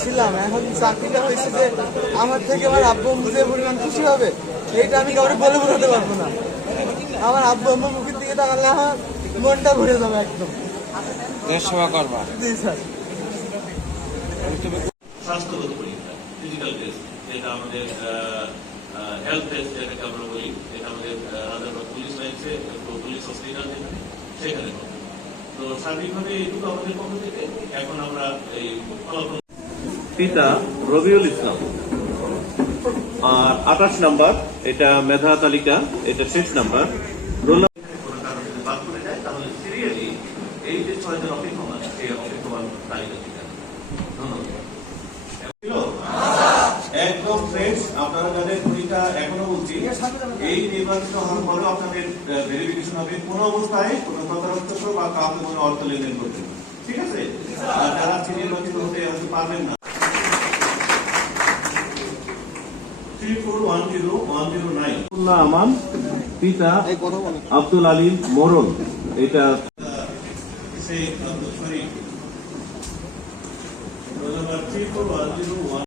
ছিলাম। এখন চাকরিটা হয়েছে যে আমার থেকে আমার আব্বু আম্মু যে পরিমাণ খুশি হবে এইটা আমি কাউকে বলে বোঝাতে পারবো না। আমার আব্বু আম্মুর মুখের দিকে তাকালে আমার মনটা ঘুরে যাবে একদম। দেশ সেবা করবা। জি স্যার। স্বাস্থ্যগত পরীক্ষা ফিজিক্যাল টেস্ট, যেটা আমাদের হেলথ টেস্ট যেটাকে আমরা বলি, এটা আমাদের রাজারবাগ পুলিশ লাইনসে পুলিশ হসপিটাল যেখানে সেখানে হবে। তো সার্বিকভাবে এইটুকু আমাদের পক্ষ থেকে এখন আমরা এই ফলাফল। পিতা রবিউল ইসলাম, আর 28 নাম্বার, এটা মেধা তালিকা, এটা 6 নাম্বার। কোনো কারণে যদি বাদ পড়ে যায় তাহলে সিরিয়ালি এই যে 6 জন অপেক্ষমান, সেই অপেক্ষমান তালিকা থেকে। ধন্যবাদ। একদম ফ্রেশ। আপনারা যাদের পরীক্ষা এখনো বলছি, এই নির্বাচিত হওয়ার পরেও আপনাদের ভেরিফিকেশন হবে। কোন অবস্থায় কোনো তদারক বা কাউকে কোনো অর্থ লেনদেন করতে, ঠিক আছে? আর যারা নির্বাচিত হতে হয়তো পারবেন না, 34101009 আমান, পিতা আব্দুল আলিম মোরল, এটা সেই আব্দুল শরীফ, 341010